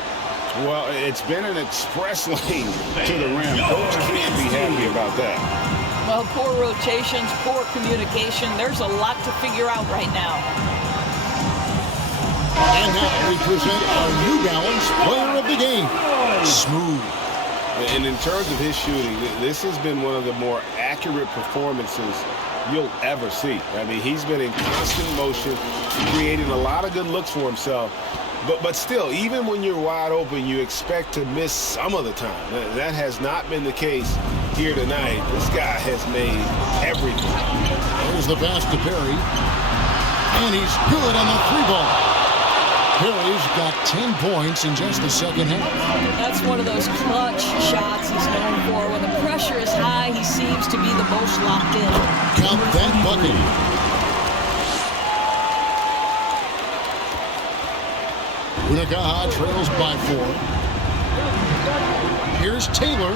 Well, it's been an express lane to the rim. Coach can't be happy about that. Well, poor rotations, poor communication. There's a lot to figure out right now. And now we present our New Balance Player of the Game. Smooth. And in terms of his shooting, this has been one of the more accurate performances you'll ever see. I mean, he's been in constant motion, creating a lot of good looks for himself. But still, even when you're wide open, you expect to miss some of the time. That has not been the case here tonight. This guy has made everything. There's the pass to Perry. And he's good on the 3-ball. Perry's got 10 points in just the second half. That's one of those clutch shots he's known for. When the pressure is high, he seems to be the most locked in. Count that bucket. Unicaja trails by 4. Here's Taylor.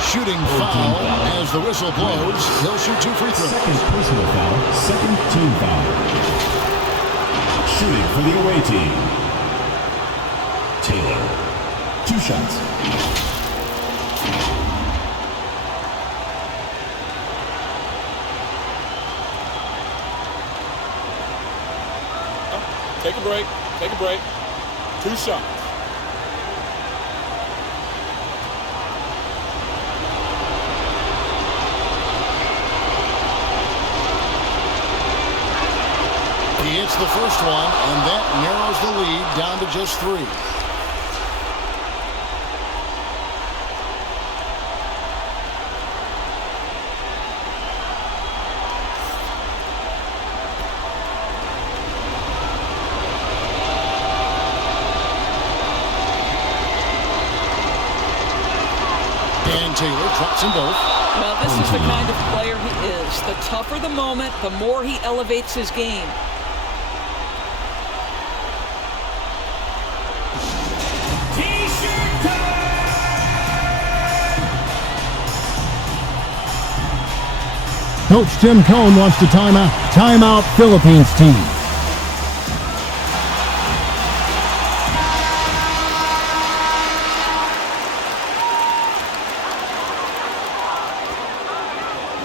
Shooting foul as the whistle blows. He'll shoot 2 free throws. Second personal foul, second team foul. Shooting for the away team. Taylor. 2 shots. Take a break. Take a break. 2 shots. He hits the first one, and that narrows the lead down to just 3. And Taylor drops them both. Well, this is the kind of player he is. The tougher the moment, the more he elevates his game. Coach Tim Cohn wants to timeout. Timeout, Philippines team.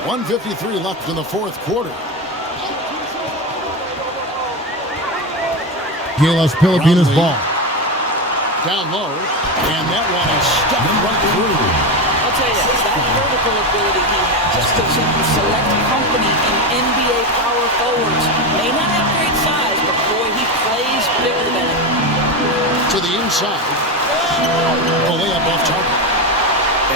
.153 left in the fourth quarter. GILAS Pilipinas ball. Down low, and that one is stuck right through. I'll tell you, that vertical ability he has puts him in select company in NBA power forwards. May not have great size, but boy, he plays bigger than it. To the inside. A layup off target.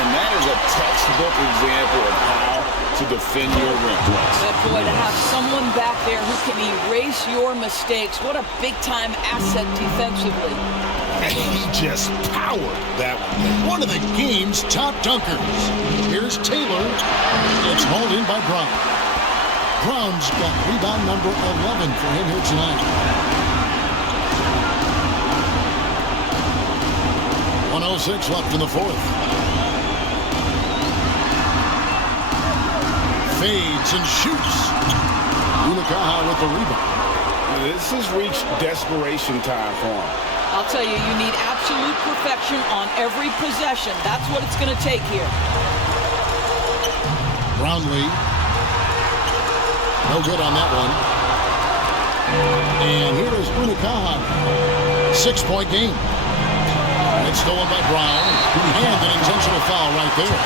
And that is a textbook example of how to defend your rim. But boy, to have someone back there who can erase your mistakes, what a big-time asset defensively. And he just powered that one. One of the game's top dunkers. Here's Taylor. It's hauled in by Brown. Brown's got rebound number 11 for him here tonight. 1:06 left in the fourth. Fades and shoots. Unicaja with the rebound. This has reached desperation time for him. I'll tell you, you need absolute perfection on every possession. That's what it's going to take here. Brownlee. No good on that one. And here is Unicaja. 6-point game. It's stolen by Brown. And an intentional foul right there.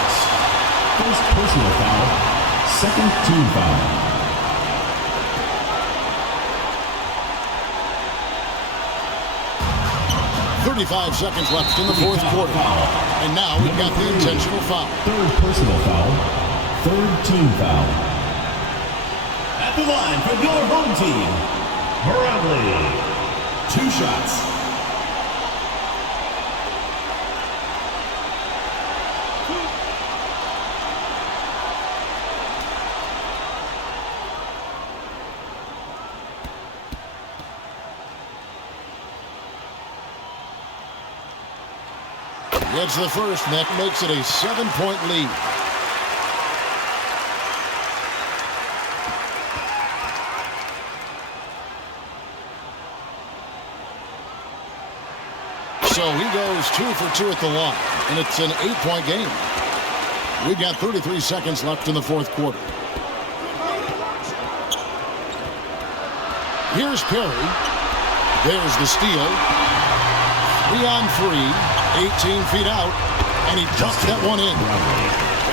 First personal foul. Second team foul. 35 seconds left in the fourth quarter. And now we've got the intentional foul. Third personal foul. Third team foul. At the line for your home team, Barangay. 2 shots. Gets the first, and that makes it a 7-point lead. So he goes 2 for 2 at the line, and it's an 8-point game. We've got 33 seconds left in the fourth quarter. Here's Perry. There's the steal. 3 on 3. 18 feet out, and he ducks that one in.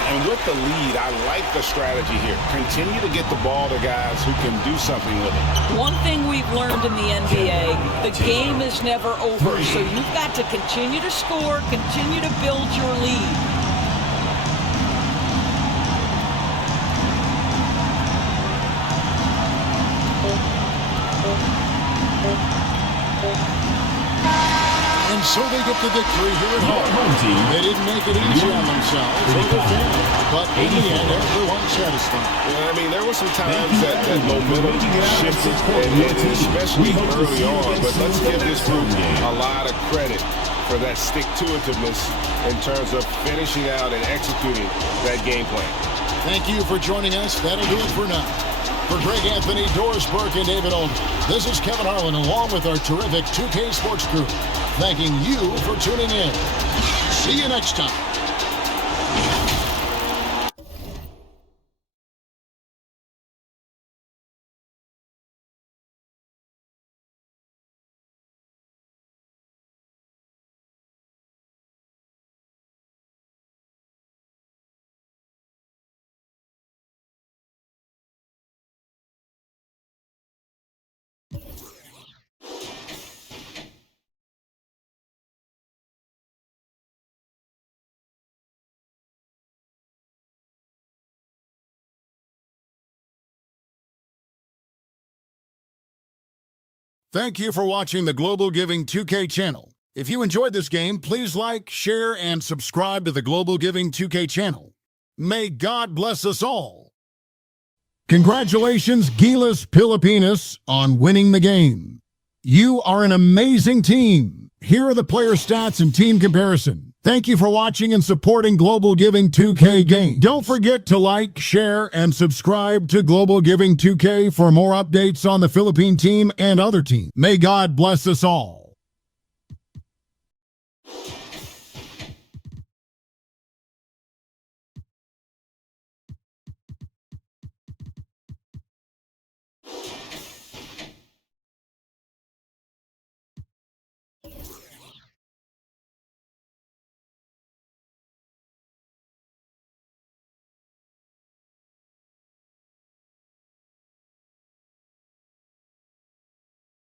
And with the lead, I like the strategy here. Continue to get the ball to guys who can do something with it. One thing we've learned in the NBA, the game is never over, so you've got to continue to score, continue to build your lead. And so they get the victory here at home. They didn't make it easy on themselves or their fans, but in the end, everyone's satisfied. Yeah, I mean, there were some times that momentum shifted, and especially early on. But let's give this group a lot of credit for that stick-to-itiveness in terms of finishing out and executing that game plan. Thank you for joining us. That'll do it for now. For Greg Anthony, Doris Burke, and David Olden, this is Kevin Harlan along with our terrific 2K Sports crew, thanking you for tuning in. See you next time. Thank you for watching the Global Giving 2K channel. If you enjoyed this game, please like, share, and subscribe to the Global Giving 2K channel. May God bless us all. Congratulations, GILAS Pilipinas, on winning the game. You are an amazing team. Here are the player stats and team comparison. Thank you for watching and supporting Global Giving 2K game. Don't forget to like, share, and subscribe to Global Giving 2K for more updates on the Philippine team and other teams. May God bless us all.